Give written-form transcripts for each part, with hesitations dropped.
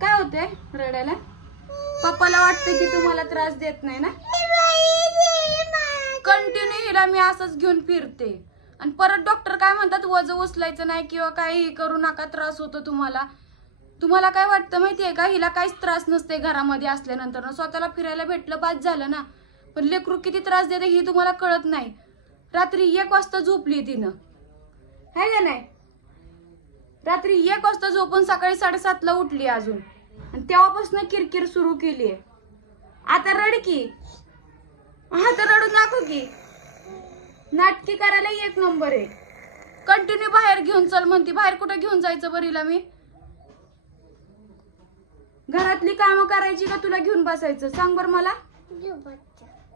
काय होते रडायला? पप्पाला वाटतं की तुम्हाला त्रास देत नाही ना? कंटिन्यू हिला मी असंच घेऊन फिरते आणि परत डॉक्टर काय म्हणतात वजन उचलायचं नाही किंवा काही करू नका, त्रास होतो तुम्हाला. तुम्हाला काय वाटतं माहितीये का, हिला काहीच त्रास नसते घरामध्ये असल्यानंतर. स्वतःला फिरायला भेटलं बास झालं ना. पण लेकरू किती त्रास देते हे तुम्हाला कळत नाही. रात्री 1 वाजता झोपली तिनं, है का नाही? रात्री 1 वाजता झोपून सकाळी 7:30ला उठली अजून, आणि तेव्हापासून किरकिर सुरू केली आहे. आता रड की, आता रडून दाखव की. नाटकी करायला 1 नंबर आहे. कंटिन्यू बाहेर घेऊन चल म्हणती. बाहेर कुठे घेऊन जायचं बरीला मी? घरातली कामं करायची का तुला घेऊन बसायचं? सांग बर मला.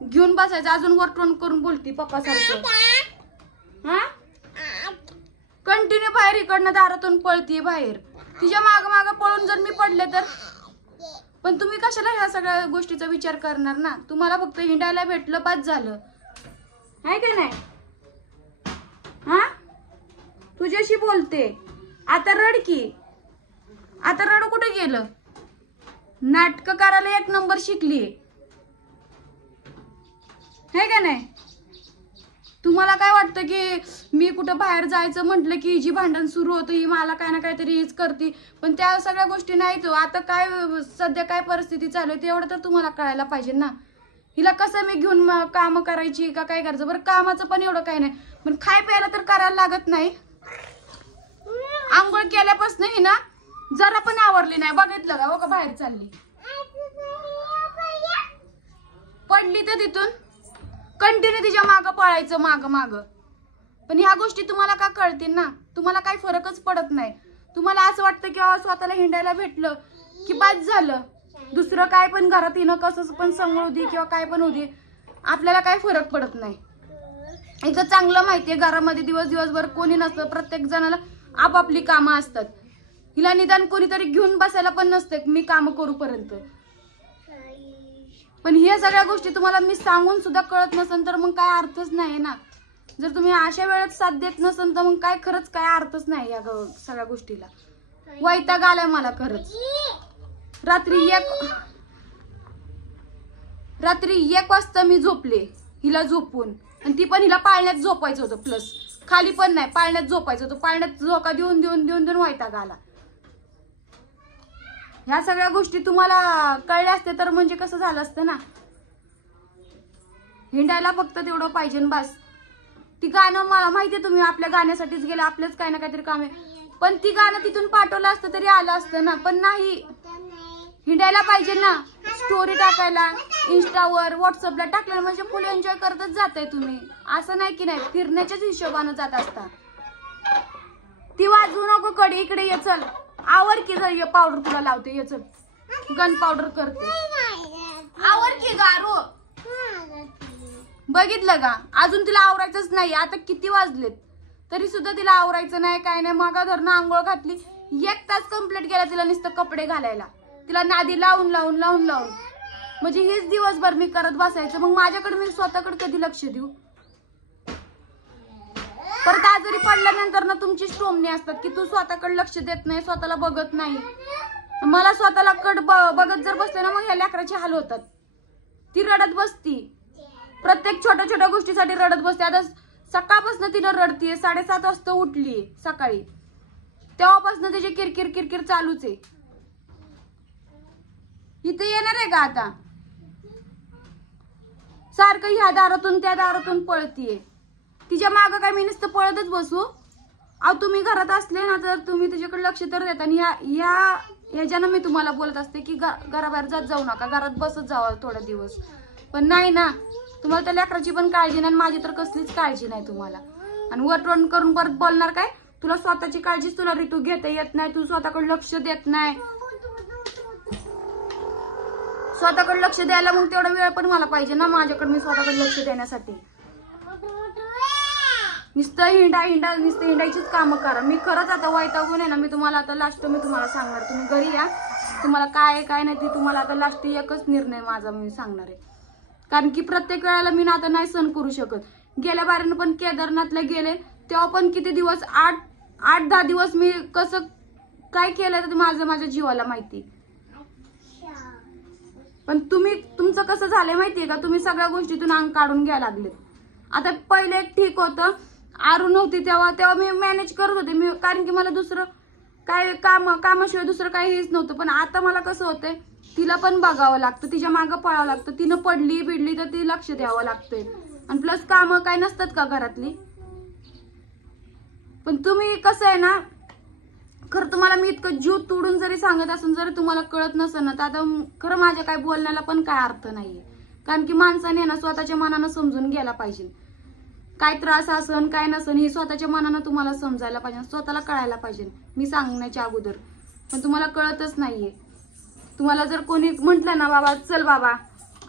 घेऊन बसायचं. अजून वरटवण करून बोलती पप्पा सारखं. हा, कंटिन्यू बाहेर इकडनं दारातून पळतीये बाहेर. तिच्या माग माग पळून जर मी पडले तर? पण तुम्ही कशाला ह्या सगळ्या गोष्टीचा विचार करणार ना? तुम्हाला फक्त हिंडायला भेटलं बास झालं, आहे का नाही? हा, तुझ्याशी बोलते. आता रड की. आता रड कुठे गेलं? नाटक करायला 1 नंबर शिकली, है का नाही? तुम्हाला काय वाटतं की मी कुठं बाहेर जायचं म्हटलं की जी भांडण सुरू होतं, ही मला काय ना काहीतरी हीच करते. पण त्या सगळ्या गोष्टी नाही. तो आता काय सध्या काय परिस्थिती चालू आहे तेवढं तर तुम्हाला कळायला पाहिजे ना. हिला कसं मी घेऊन काम करायची का काय करायचं? बरं कामाचं पण एवढं काही नाही, पण खाय प्यायला तर करायला लागत नाही. आंघोळ केल्यापासून ही ना जरा पण आवरली नाही. बघितलं का बघा बाहेर चालली, पडली तर तिथून कंटिन्यू तिच्या मागं पळायचं, माग माग. पण ह्या गोष्टी तुम्हाला का कळतील ना? तुम्हाला काही फरकच पडत नाही. तुम्हाला असं वाटतं की स्वतःला हिंडायला भेटलं की बास झालं. दुसरं काय पण घरात येणं कसं पण सांगू दे किंवा काय पण होऊ दे, आपल्याला काय फरक पडत नाही. इथं चांगलं माहितीये घरामध्ये दिवसभर कोणी नसतं. प्रत्येक जणाला आपापली कामं असतात. हिला निदान कोणीतरी घेऊन बसायला पण नसते मी काम करूपर्यंत. पण ह्या सगळ्या गोष्टी तुम्हाला मी सांगून सुद्धा कळत नसेल तर मग काय अर्थच नाही ना. जर तुम्ही अशा वेळेत साथ देत नसेल तर मग काय खरंच काय अर्थच नाही या सगळ्या गोष्टीला. वैताग आलाय मला खरंच. रात्री एक वाजता मी झोपले हिला झोपून, आणि ती पण हिला पाळण्यात झोपायचं होतं. प्लस खाली पण नाही, पाळण्यात झोपायचं होतं. पाळण्यात झोका देऊन देऊन देऊन देऊन वैताग आला. ह्या सगळ्या गोष्टी तुम्हाला कळल्या असते तर म्हणजे कसं झालं असतं ना. हिंडायला फक्त तेवढं पाहिजे बस. ती गाणं मला माहितीये तुम्ही आपल्या गाण्यासाठीच गेला, आपलंच काही ना काहीतरी काम आहे. पण ती गाणं तिथून पाठवलं असतं तरी आलं असतं ना. पण नाही, हिंडायला पाहिजे ना. स्टोरी टाकायला इंस्टावर व्हॉट्सअपला टाकलं म्हणजे फुल एन्जॉय करतच जाताय तुम्ही. असं नाही की नाही, फिरण्याच्याच हिशोबानं जात असता. ती वाजवू नको कडे, इकडे ये चल. आवर की जर पावडर तुला लावते, ये चल. गन पावडर करते. आवर की गारो. बघितलं का, अजून तिला आवरायचंच नाही. आता किती वाजलेत तरी सुद्धा तिला आवरायचं नाही, काय नाही. मागा धरणं आंघोळ घातली, 1 तास कंप्लीट गेला तिला नुसतं कपडे घालायला. तिला नादी लावून लावून लावून लावून म्हणजे हेच दिवसभर मी करत बसायचं. मग माझ्याकडे मी स्वतःकडे कधी लक्ष देऊ? परत आजारी पडल्यानंतर ना तुमची स्टोमणी असतात की तू स्वतःकडे लक्ष देत नाही, स्वतःला बघत नाही. मला स्वतःला बघत जर बसले ना मग ह्या लेकराचे हाल होतात. ती रडत बसती, प्रत्येक छोट्या छोट्या गोष्टीसाठी रडत बसते. आता सकाळपासून तिनं रडतीये. 7:30 वाजता उठली सकाळी, तेव्हापासून तिची किरकिर किरकिर चालूच आहे. इथे येणार आहे का आता? सारखं ह्या दारातून त्या दारातून पळतीये. तिच्या माग काय मी नुसतं पळतच बसू? अहो तुम्ही घरात असले ना तर तुम्ही तिच्याकडे लक्ष तर देता. आणि ह्याच्यानं मी तुम्हाला बोलत असते की घराबाहेर जात जाऊ नका, घरात बसत जावं थोडा दिवस. पण नाही ना, तुम्हाला त्या लेकराची पण काळजी नाही, माझी तर कसलीच काळजी नाही तुम्हाला. आणि वरटवण करून परत बोलणार काय, तुला स्वतःची काळजीच तुला ऋतू घेता येत नाही, तू स्वतःकडे लक्ष देत नाही. स्वतःकडे लक्ष द्यायला मग तेवढा वेळ पण मला पाहिजे ना माझ्याकडे, मी स्वतःकडे लक्ष देण्यासाठी. नुसतं हिंडायचीच कामं करा. मी खरंच आता वैतागून आहे ना. मी तुम्हाला आता लास्ट मी तुम्हाला सांगणार, तुम्ही घरी या, तुम्हाला काय काय नाही ती तुम्हाला आता लास्ट एकच निर्णय माझा मी सांगणार आहे. कारण की प्रत्येक वेळेला मी ना आता नाही सहन करू शकत. गेल्या बारीनं पण केदारनाथला गेले तेव्हा पण किती दिवस, 8-10 दिवस मी कसं काय केलं तर माझ्या जीवाला माहिती. पण तुमचं कसं झालंय माहितीये का, तुम्ही सगळ्या गोष्टीतून अंग काढून घ्यायला लागले. आता पहिले ठीक होतं, आरू नव्हती तेव्हा मी मॅनेज करत होते मी, कारण की मला दुसरं काय कामाशिवाय दुसरं काही हेच नव्हतं. पण आता मला कसं होतंय, तिला पण बघावं लागतं, तिच्या मागं पळावं लागतं. तिनं पडली बिडली तर ती लक्ष द्यावं लागतंय. आणि प्लस कामं काय नसतात का घरातली. पण तुम्ही कसं आहे ना, खरं तुम्हाला मी इतकं जीव तोडून जरी सांगत असून जरी तुम्हाला कळत नसेल ना, तर आता खरं माझ्या काय बोलण्याला पण काय अर्थ नाहीये. कारण की माणसाने ना स्वतःच्या मनानं समजून घ्यायला पाहिजे. काय त्रास असन काय नसन हे स्वतःच्या मनानं तुम्हाला समजायला पाहिजे, स्वतःला कळायला पाहिजे मी सांगण्याच्या अगोदर. पण तुम्हाला कळतच नाहीये. तुम्हाला जर कोणी म्हटलं ना, बाबा चल बाबा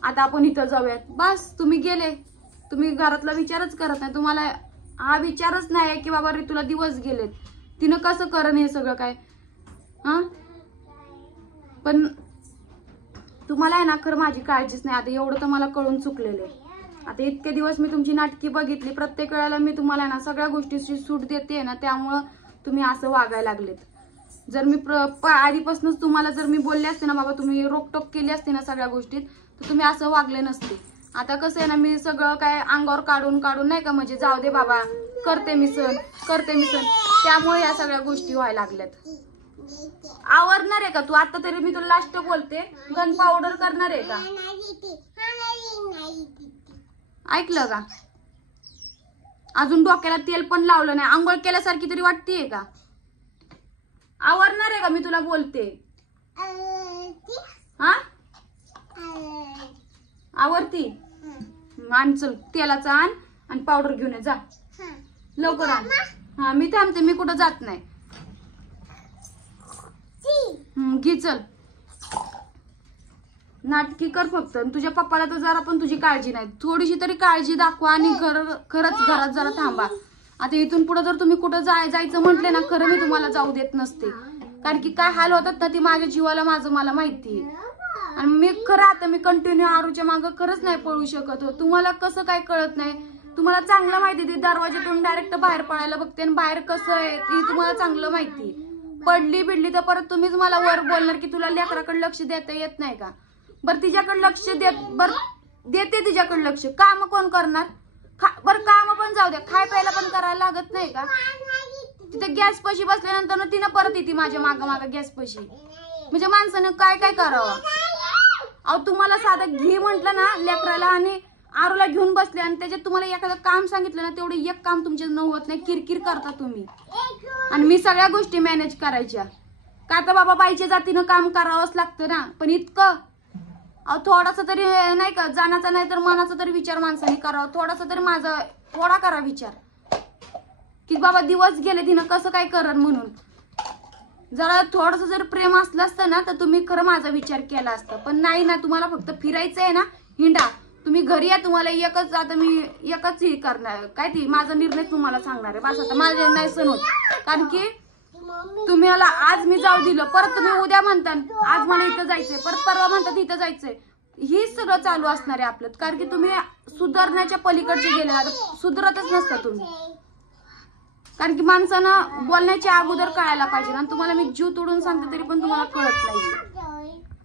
आता आपण इथं जाऊयात, बस तुम्ही गेले. तुम्ही घरातला विचारच करत नाही. तुम्हाला हा विचारच नाही की बाबा रे तुला दिवस गेलेत, तिनं कसं करण हे सगळं काय. हा पण तुम्हाला आहे ना खरं माझी काळजीच नाही. आता एवढं तर मला कळून चुकलेलं आहे. आता इतके दिवस मी तुमची नाटकी बघितली, प्रत्येक वेळेला मी तुम्हाला ना सगळ्या गोष्टीची सूट देते ना, त्यामुळं तुम्ही असं वागायला लागलेत. जर मी आधीपासूनच तुम्हाला जर मी बोलले असते ना बाबा, तुम्ही रोकटोक केली असते ना सगळ्या गोष्टीत, तर तुम्ही असं वागले नसते. आता कसं आहे ना, मी सगळं काय अंगावर काढून नाही का, म्हणजे जाऊ दे बाबा करते मी सण, त्यामुळे या सगळ्या गोष्टी व्हायला लागल्यात. आवरणार आहे का तू आता तरी, मी तुला लास्ट बोलते, गन पावडर करणार आहे का, ऐकलं का. अजून डोक्याला तेल पण लावलं नाही, आंघोळ केल्यासारखी तरी वाटतेय का. आवरणार आहे का मी तुला बोलते. हा आवरती आण, चल तेलाचा आण आणि पावडर घेऊन ये, जा लवकर आण. हा मी थांबते, मी कुठं जात नाही. घे चल, नाटकी कर फक्त. तुझ्या पप्पाला तर जरा पण तुझी काळजी नाही. थोडीशी तरी काळजी दाखवा आणि खरंच घरात जरा थांबा. आता इथून पुढे जर तुम्ही कुठं जायचं म्हटले ना, खरं मी तुम्हाला जाऊ देत नसते. कारण की काय हाल होतात ना ती माझ्या जीवाला मला माहिती आहे. आणि मी खरं आता मी कंटिन्यू आरूच्या मागं खरंच नाही पळू शकत हो. तुम्हाला कसं काय कळत नाही. तुम्हाला चांगलं माहिती ती दरवाजातून डायरेक्ट बाहेर पडायला बघते आणि बाहेर कसं आहे ती तुम्हाला चांगलं माहिती. पडली बिडली तर परत तुम्हीच मला वर बोलणार की तुला लेकराकडे लक्ष देता येत नाही का. बरं तिच्याकडे लक्ष देते तिच्याकडे लक्ष, काम कोण करणार. बरं काम पण जाऊ द्या, खाय प्यायला पण करायला लागत नाही का. तिथे गॅस पशी बसल्यानंतर तिनं परत येते माझ्या माग गॅस पशी. म्हणजे माणसानं काय काय करावं. अहो तुम्हाला साधं घे म्हटलं ना लेकराला आणि आरूला घेऊन बसले आणि त्याच्यात तुम्हाला एखादं काम सांगितलं ना, तेवढे एक काम तुमच्या न होत नाही, किरकिर करता तुम्ही. आणि मी सगळ्या गोष्टी मॅनेज करायच्या का, तर बाबा बाईच्या जातीनं काम करावंच लागतं ना. पण इतकं थोडासा तरी नाही का, जाण्याचा नाही तर मनाचा तरी विचार माणसाने करावा. थोडासा तरी माझा थोडा करा विचार की बाबा दिवस गेले तिनं कसं काय करण म्हणून. जरा थोडस जर प्रेम असलं असतं ना तर तुम्ही खरं माझा विचार केला असता. पण नाही ना, तुम्हाला फक्त फिरायचं आहे ना, हिंडा तुम्ही घरी या. तुम्हाला एकच आता मी एकच हे करणार काय, ती माझा निर्णय तुम्हाला सांगणार आहे बस. आता माझ्या नाही सण होत, कारण की तुम्ही मला आज मी जाऊ दिलं, परत तुम्ही उद्या म्हणता आज मला इथं जायचंय, परत परवा म्हणतात इथं जायचंय. ही सगळं चालू असणार आहे आपलं. कारण की तुम्ही सुधारण्याच्या पलीकडचे गेले, आता सुधरतच नसता तुम्ही. कारण की माणसानं बोलण्याच्या अगोदर कळायला पाहिजे. आणि तुम्हाला मी जीव तोडून सांगते तरी पण तुम्हाला कळत नाही.